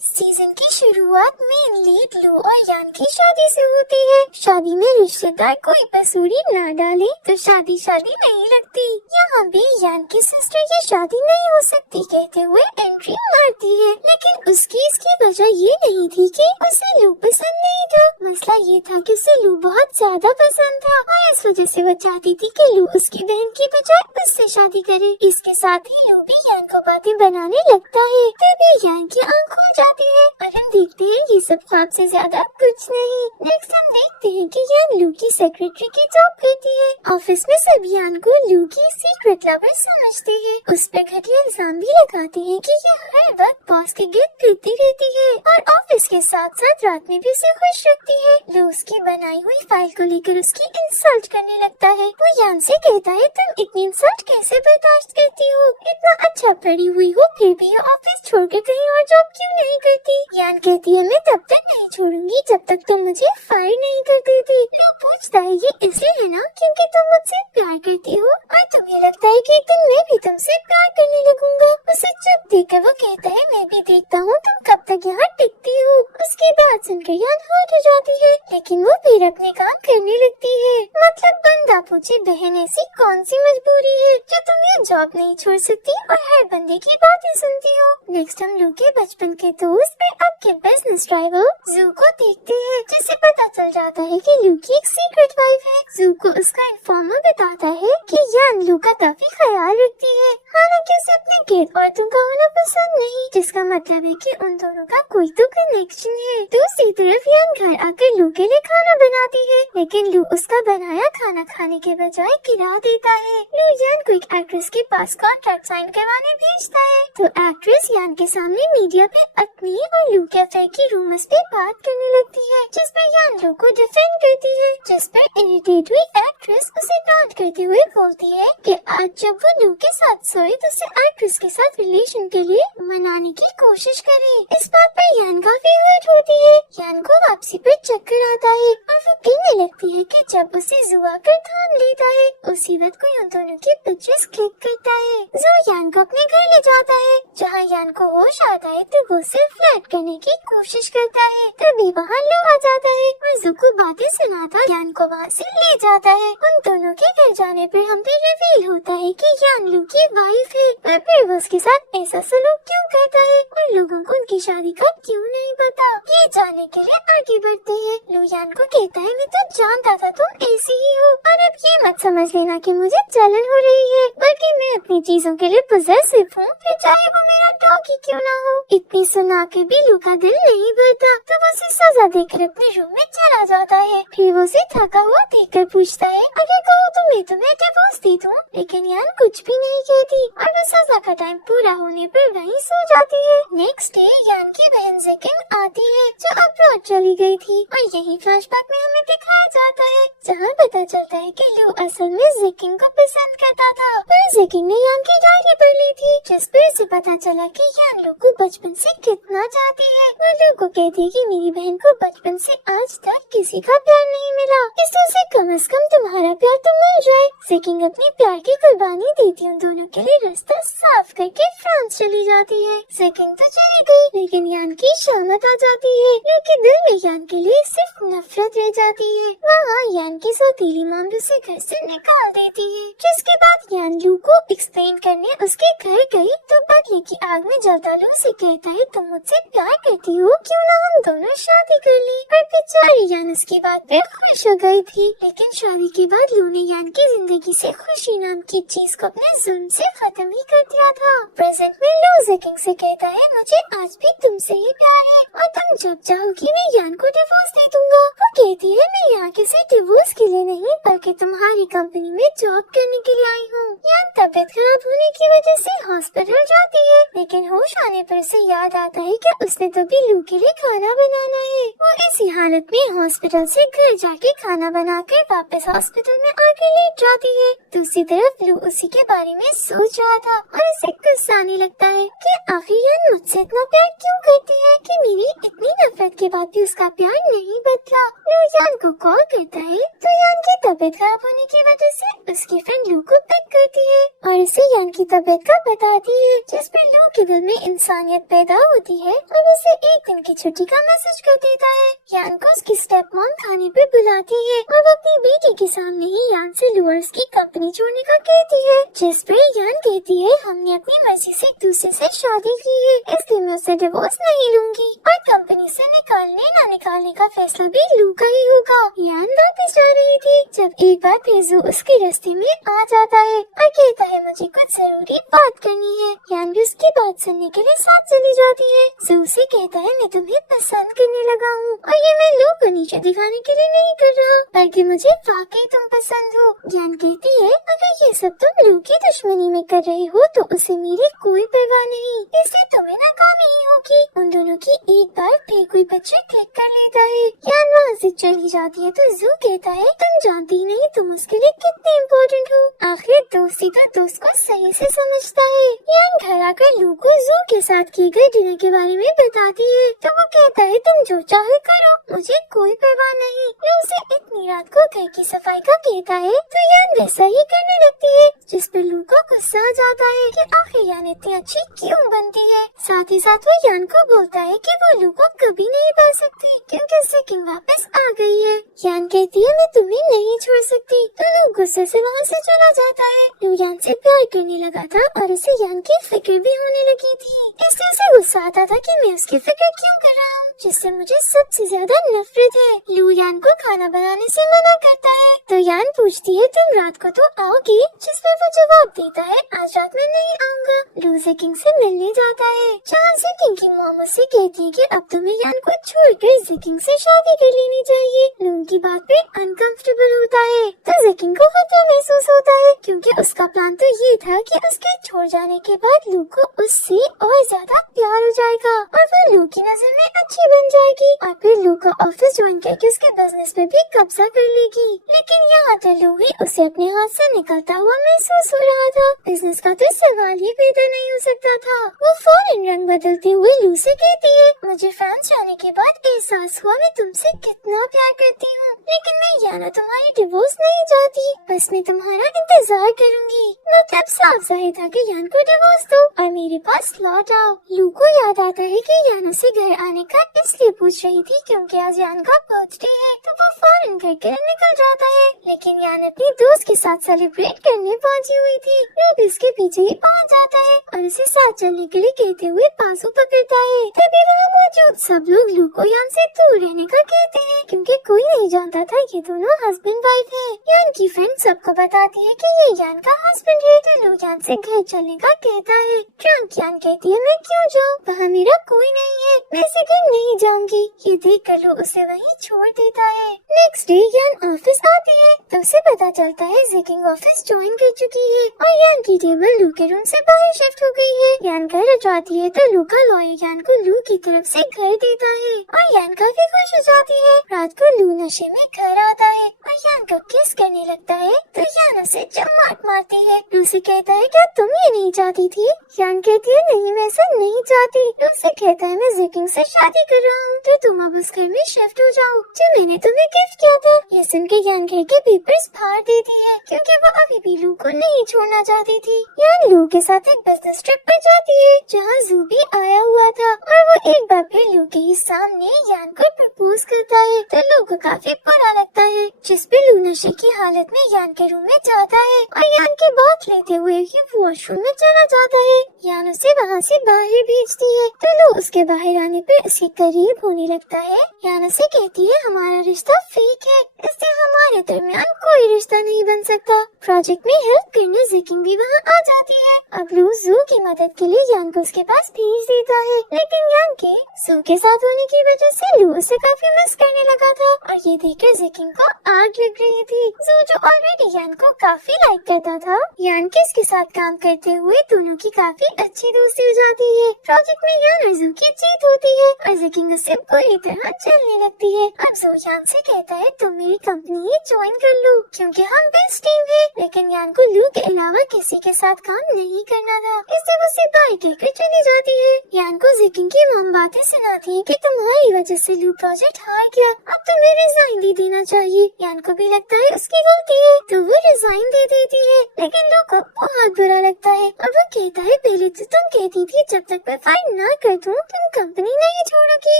Season की शुरुआत में लीड लू और यान की शादी से होती है। शादी में रिश्तेदार कोई पसूरी ना डाले तो शादी शादी नहीं लगती। यहाँ भी यान की सिस्टर ये शादी नहीं हो सकती कहते हुए एंट्री मारती है, लेकिन उसकी इसकी वजह ये नहीं थी कि उसे लू पसंद नहीं था। मसला ये था कि उसे लू बहुत ज्यादा पसंद था और इस वजह से वो चाहती थी कि लू उसकी बहन की बजाय उससे शादी करे। इसके साथ ही लू भी यान को बातें बनाने लगता है। तभी यान की आंख खुल जाती है और हम देखते हैं ये सब ख्वाब से ज्यादा कुछ नहीं। नेक्स्ट हम देखते हैं कि यान लू की सेक्रेटरी की जॉब करती है। ऑफिस में सब यान को लू की सीक्रेट लवर समझते हैं। उस पर घटिया इल्जाम भी लगाते हैं कि ये हर वक्त बॉस के गिर्द फिरती रहती है और ऑफिस के साथ साथ रात में भी उसे खुश रखती है। लू उसकी बनाई हुई फाइल को लेकर उसकी इंसल्ट करने लगता है। वो यान से कहता है तुम इतनी इंसल्ट कैसे बर्दाश्त करती हो, इतना अच्छा पढ़ी हुई हो फिर भी ऑफिस छोड़कर कहीं और जॉब क्यों नहीं करती। यान कहती है मैं तब तक नहीं छोड़ूंगी जब तक तुम मुझे फायर नहीं कर देती। लू पूछता है ये इसलिए है ना क्योंकि तुम मुझसे प्यार करती हो और तुम्हें लगता है कि एक दिन मैं भी तुमसे प्यार करने लगूंगा। उसे चुप देखकर वो कहता है मैं भी देखता हूँ तुम कब तक यहाँ टिकती हो। उसकी बात सुनकर यान हर्ट हो जाती है, लेकिन वो फिर अपने काम करने लगती है। मतलब बंदा पूछे बहन ऐसी कौन सी मजबूरी है जो तुम ये जॉब नहीं छोड़ सकती और हर बंदे की बातें सुनती हो। नेक्स्ट हम लू के बचपन के दोस्त पर अब के बिजनेस ड्राइवर जू को देखते हैं, जिससे पता चल जाता है कि लू की एक सीक्रेट वाइफ है। जू को उसका इन्फॉर्मर बताता है कि यान लू का काफी ख्याल रखती है, हालांकि उसे अपने गिर्द औरतों का होना पसंद नहीं, जिसका मतलब है कि उन दोनों का कोई तो कनेक्शन है। दूसरी तरफ यान घर आकर लू के लिए खाना बनाती है, लेकिन लू उसका बनाया खाना खाने के बजाय गिरा देता है। लू यान को एक एक्ट्रेस के पास कॉन्ट्रैक्ट साइन करवाने भेजता है, तो एक्ट्रेस यान के सामने मीडिया पे अपनी और लू के अफेयर की रूमर्स पे बात करने लगती है, जिस पर यान लू को डिफेंड करती है। जिस पर इरिटेट हुई एक्ट्रेस उसे टॉन्ट करते हुए बोलती है कि आज जब वो लू के साथ सोए तो उसे एक्ट्रेस के साथ रिलेशन के लिए मनाने की कोशिश करे। इस बात पर यान काफी हर्ट होती है। यान को वापसी पर चक्कर आता है और वो कहने लगती है कि जब उसे जू आकर थाम लेता है उसी वक्त कोई उन दोनों की पिक्चर्स क्लिक करता है। जू यान को अपने घर ले जाता है, जहाँ यान को होश आता है तो वो उसे फ्लर्ट करने की कोशिश करता है। तभी वहाँ लू आ जाता है और जू को बातें सुनाता यान को वहाँ से ले जाता है। उन दोनों के घर जाने पर हम पे रिवील होता है कि यान लू की वाइफ है, और फिर वो उसके साथ ऐसा सलूक क्यों करता है और लोगों को उनकी शादी का क्यों नहीं पता। ये जानने के लिए आगे बढ़ते हैं। लू यान को कहता है मैं तो जानता था तुम ऐसी ही हो, और अब ये मत समझ लेना कि मुझे जलन हो रही है, बल्कि मैं अपनी चीजों के लिए पोजेसिव हूँ, फिर चाहे वो मेरा डॉग ही क्यों ना हो। इतनी सुना के भी लू का दिल नहीं भरता, तो वो उसे सजा देकर अपने रूम में चला जाता है। फिर वो उसे थका हुआ देखकर पूछता है अगर कहो तो मैं तुम्हें डिवोर्स दे दूँ, लेकिन यान कुछ भी नहीं कहती और वो सजा का टाइम पूरा होने पर वहीं सो जाती है। नेक्स्ट डे यान की बहन जेकिंग आती है जो अब्रॉड चली गई थी, और यही फ्लैशबैक में हमें दिखाया जाता है, जहाँ पता चलता है कि लू असल में जेकिंग को पसंद करता था, पर जेकिंग ने यान की डायरी पढ़ ली थी, जिस पर उसे पता चला कि यान लू को बचपन से कितना चाहती है। वो लू को कहती है कि मेरी बहन को बचपन से आज तक किसी का प्यार नहीं मिला, इससे कम से कम तुम्हारा प्यार तो मिल जाए। जेकिंग अपनी प्यार की कुर्बानी देती उन दोनों के लिए रास्ता साफ करके फ्रांस चली जाती है। जेकिंग तो चली गई, लेकिन यान की शामत आ जाती है। लू के दिल में यान के लिए सिर्फ नफरत रह जाती है। वहाँ यान की सौतीली मॉम उसे घर से निकाल देती है, जिसके बाद यान लू को एक्सप्लेन करने उसके घर गई, तो बदले की आग में जलता लू से कहता है तुम मुझसे प्यार करती हो, क्यों ना हम दोनों शादी कर ले। और बेचारी यान उसकी बात पे खुश हो गई थी, लेकिन शादी के बाद लू ने यान की जिंदगी से खुशी नाम की चीज को अपने जुल्म से खत्म ही कर दिया था। प्रेजेंट में लू जेकिंग से कहता है मुझे आज भी तुमसे ही प्यार है और तुम जब चाहोगी मैं यान को डिवोर्स दे दूंगा। वो कहती है मैं यहाँ किसी डिवोर्स के लिए नहीं बल्कि तुम्हारी कंपनी में जॉब करने के लिए आई हूँ। यान तबीयत खराब होने की वजह से हॉस्पिटल जाती है, लेकिन होश आने पर उसे याद आता है कि उसने तो भी लू के लिए खाना बनाना है। वो इसी हालत में हॉस्पिटल से घर जाके खाना बनाकर वापस हॉस्पिटल में आके लेट जाती है। दूसरी तरफ लू उसी के बारे में सोच रहा था और उसे गुस्सा आने लगता है कि आखिर यान मुझसे इतना प्यार क्यों करती है कि मेरी इतनी नफरत नफरत के बाद भी उसका प्यार नहीं बदला। लू यान को कॉल करता है तो यान की तबीयत खराब होने की वजह से उसकी फ्रेंड लू को पिक करती है और इसे यान की तबीयत का बताती है, जिस पर लू के दिल में इंसानियत पैदा होती है और उसे एक दिन की छुट्टी का मैसेज कर देता है। यान को उसकी स्टेप मॉम खाने पे बुलाती है और वो अपनी बेटी के सामने ही यान से लू और उसकी कंपनी छोड़ने का कहती है, जिस पर यान कहती है हमने अपनी मर्जी से एक दूसरे से शादी की है, इसलिए मैं उसे डिवोर्स नहीं लूंगी और कंपनी से निकालने ना निकालने का फैसला भी लू का ही होगा। यान वापस जा रही थी जब एक बार फिर जू उसके रास्ते में आ जाता है और कहता है मुझे कुछ जरूरी बात करनी है। यान भी उसकी बात सुनने के लिए साथ चली जाती है। जू से कहता है मैं तुम्हें पसंद करने लगा हूँ और ये मैं लू को नीचे दिखाने के लिए नहीं कर रहा बल्कि मुझे वाकई तुम पसंद हो। यान कहती है अगर ये सब तुम लू की दुश्मनी में कर रहे हो तो उसे मेरी कोई परवाह नहीं, इससे तुम्हें नाकामी ही होगी। उन दोनों की एक बार फिर कोई बच्चे क्लिक कर लेता है। यान वहाँ से चली जाती है तो जू कहता है तुम जानती नहीं तुम उसके लिए कितने इम्पोर्टेंट हो। आखिर दोस्ती तो दोस्त को सही से समझता है। यान घर आकर लू को जू के साथ किए गए डिनर के बारे में बताती है तो वो कहता है तुम जो चाहे करो मुझे कोई परवाह नहीं। लू से इतनी रात को घर की सफाई का कहता है तो यान वैसा ही करने लगती है, जिस पर लू को गुस्सा आ जाता है कि आखिर यान इतनी अच्छी क्यों बनती है। साथ ही साथ वो यान को बोलता है कि वो लू को कभी नहीं पा सकती क्योंकि सेकिंग वापस आ गई है। यान कहती है मैं तुम्हें नहीं छोड़ सकती तो लू गुस्से से वहाँ से चला जाता है। लू यान से प्यार करने लगा था और उसे यान की फिक्र भी होने लगी थी, इसलिए उसे गुस्सा आता था कि मैं उसकी फिक्र क्यों कर रहा हूँ, जिससे मुझे सबसे ज्यादा नफरत है। लू यान को खाना बनाने से मना करता है तो यान पूछती है तुम रात को तो आओगी, जिस पर वो जवाब देता है आज रात में नहीं आऊंगा। लू ज़ेकिंग से मिलने जाता है जहाँ ज़ेकिंग की मॉम उससे कहती है कि अब तुम्हें यान को छोड़कर ज़ेकिंग से शादी कर लेनी चाहिए। लू उनकी बात पे अनकंफर्टेबल होता है तो ज़ेकिंग को खतरा महसूस होता है क्योंकि उसका प्लान तो ये था कि उसके छोड़ जाने के बाद लू को उससे और ज्यादा प्यार हो जाएगा और वो लू की नजर में अच्छी बन जाएगी और फिर लू का ऑफिस ज्वाइन करके उसके बिजनेस पे भी कब्जा कर लेगी। लेकिन यहाँ तो लू ही उसे अपने हाथ से निकलता हुआ महसूस हो रहा था। बिजनेस का तो सवाल ही पैदा नहीं हो सकता था। वो फौरन रंग बदलते हुए लू से कहती है मुझे फ्रांस जाने के बाद एहसास हुआ मैं तुमसे कितना प्यार करती हूँ, लेकिन मैं याना तुम्हारी डिवोर्स नहीं चाहती, बस मैं तुम्हारा इंतजार करूंगी। मतलब साफ जाहिर था कि यान को डिवोर्स दो और मेरे पास लौट आओ। लू को याद आता है कि यान उसे घर आने का इसलिए पूछ रही थी क्योंकि आज यान का बर्थडे है तो वो फौरन घर के लिए निकल जाता है, लेकिन यान अपनी दोस्त के साथ सेलिब्रेट करने पहुंची हुई थी। लू भी उसके पीछे ही पहुंच जाता है और उसे साथ चलने के लिए कहते हुए बाजू पकड़ता है। तभी वहाँ मौजूद सब लोग लू को यान से दूर रहने का कहते हैं क्योंकि कोई नहीं जानता था ये दोनों हस्बैंड वाइफ है। यान की फ्रेंड सबको बताती है कि ये यान का हस्बैंड है तो लू यान से घर चलने का कहता है। ट्रंक यान कहती है मैं क्यों जाऊँ, वहाँ मेरा कोई नहीं है, मैं इसे घर नहीं जाऊंगी। ये देख कर लू उसे वहीं छोड़ देता है। नेक्स्ट डे यान ऑफिस आती है तो उसे पता चलता है ज़ेकिंग ऑफिस ज्वाइन कर चुकी है और यान की टेबल लू के रूम से बाहर शिफ्ट हो गई है। यान घर जाती है तो लू का लॉयर यान को लू की तरफ से घर देता है और यान काफी खुश हो जाती है। रात को लू नशे में घर आता है और यान को किस करने लगता है तो यान उसे चमाट मारती है। लू से कहता है क्या तुम ये नहीं चाहती थी? यान कहती है नहीं मैं ऐसा नहीं चाहती। लू से कहता है मैं ज़ेकिंग से शादी कर रहा हूँ तो तुम अब उस घर में शिफ्ट हो जाओ जो मैंने तुम्हें गिफ्ट किया था। ये सुन के यान घर के पेपर्स फाड़ देती है क्योंकि वो अभी भी लू को नहीं छोड़ना चाहती थी। यान लू के साथ एक बिजनेस ट्रिप पर जाती है जहाँ जू भी आया हुआ था और वो एक बार फिर लू के ही सामने यान को प्रपोज करता है तो लू को काफी बुरा लगता है, जिस पे लू नशे की हालत में यान के रूम में जाता है और यान की बात लेते हुए ही वॉशरूम में चला जाता है। यान उसे वहाँ से बाहर भेजती है तो लू उसके बाहर आने पे उसके करीब होने लगता है। यान उसे कहती है हमारा रिश्ता फेक है, इससे हमारे दरमियान कोई रिश्ता नहीं बन सकता। प्रोजेक्ट में हेल्प करने ज़ेकिंग भी वहाँ आ जाती है। अब लू जू की मदद के लिए यान को उसके पास भेज देता है, लेकिन यान के जू के साथ होने की वजह से लू उसे काफी मिस करने लगा था और ये देखकर ज़ेकिंग को आग लग रही थी। जू जो ऑलरेडी यान को काफी लाइक करता था, यान के इसके साथ काम करते हुए दोनों की काफी अच्छी दोस्ती हो जाती है। प्रोजेक्ट में यान और जू की जीत होती है और ज़ेकिंग उससे बुरी तरह चलने लगती है। अब जू यान से कहता है तुम मेरी कंपनी ज्वाइन कर लो क्योंकि हम बेस्ट टीम है, लेकिन यान को लू के अलावा किसी के साथ काम नहीं करना था, इससे वो उसे बाय कहकर चली जाती है। यान को ज़ेकिंग की मॉम बातें सुनाती है कि तुम्हारी वजह से लू प्रोजेक्ट हार गया, अब तुम्हें रिजाइन दे देना चाहिए। यान को भी लगता है उसकी गलती है तो वो रिजाइन दे देती है, लेकिन लू को बहुत बुरा लगता है और वो कहता है पहले तो तुम कहती थी जब तक मैं फाइन ना कर दूं तुम कंपनी नहीं छोड़ोगी,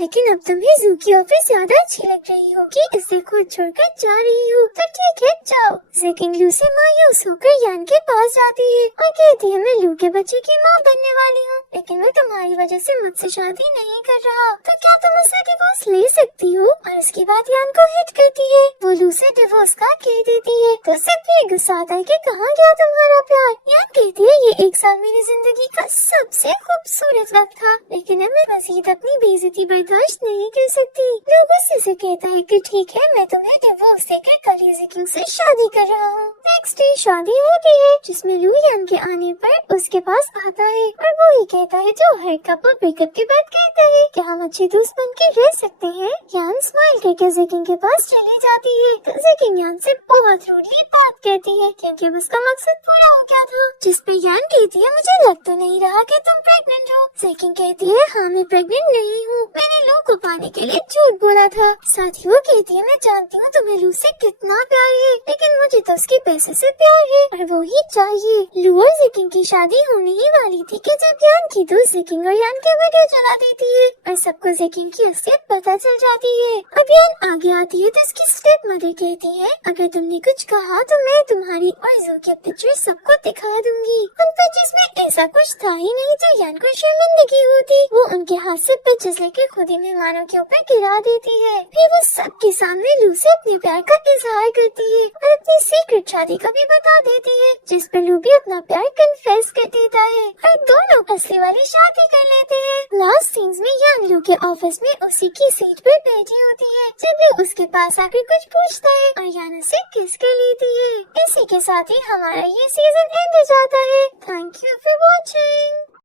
लेकिन अब तुम्हें जू की ऑफिस ज्यादा अच्छी लग रही होगी इससे खुद छोड़कर जा रही हो, तो ठीक है जाओ। लेकिन लू से मायूस होकर यान के पास जाती है और कहती है मैं लू के बच्चे की माँ बनने वाली हूँ, लेकिन मैं तुम्हारी वजह से मुझसे शादी नहीं कर रहा, तो क्या तुम उससे डिवोर्स ले सकती हो। और उसके बाद यान को हिट करती है, वो लू से डिवोर्स का कह देती है तो उसे फिर गुस्सा आता है कि कहाँ गया तुम्हारा प्यार। यान कहती है ये 1 साल मेरी जिंदगी का सबसे खूबसूरत वक्त था, लेकिन अब मैं मजीद अपनी बेइज्जती बर्दाश्त नहीं कर सकती। लू गुस्से से कहता है कि ठीक है मैं तुम्हें डिवोर्स देकर कलीज़ी किंग से शादी कर रहा हूँ। नेक्स्ट डे शादी होती है जिसमें लू यान के आने पर उसके पास आता है और वो ही कहता है जो हर कपल ब्रेकअप के बाद कहता है कि हम अच्छे दोस्त बन के रह सकते हैं। यान स्माइल करके जेकिंग के पास चली जाती है तो जेकिंग यान से बहुत रूडली बात करती है क्योंकि उसका मकसद पूरा हो गया था, जिस पे यान कहती है मुझे लग तो नहीं रहा कि तुम प्रेग्नेंट हो। जेकिंग कहती है हाँ मैं प्रेग्नेंट नहीं हूँ, मैंने लू को पाने के लिए झूठ बोला था। साथ ही वो कहती है मैं जानती हूँ तुम्हें लू से कितना प्यार है, लेकिन मुझे तो उसके पैसे से प्यार है और वो ही चाहिए। लू और जेकिंग की शादी होने ही वाली थी कि जब यान की दोस्त जेकिंग और यान के वीडियो चला देती है और सबको जेकिंग की असलियत पता चल जाती है। अब यान आगे आती है तो उसकी स्टेप मदर कहती है अगर तुमने कुछ कहा तो मैं तुम्हारी और जू के पिक्चर सबको दिखा दूंगी। उन पिक्चर्स में ऐसा कुछ था ही नहीं तो यान को शर्मिंदगी होती, वो उनके हाथ से पिक्चर्स लेकर खुद ही मेहमानों के ऊपर गिरा देती है। फिर वो सबके सामने लू से अपने प्यार का इजहार करती है और अपनी सीक्रेट शादी का भी बता देती है, जिस पर लू भी अपना प्यार कन्फेस कर देता है और दोनों असली वाली शादी कर लेते हैं। लास्ट सीन्स में यान लू के ऑफिस में उसी की सीट पर बैठी होती है जब लू उसके पास आकर कुछ पूछता है और यान उसे किस कर लेती है। इसी के साथ ही हमारा ये सीजन एंड हो जाता है। Thank you for watching.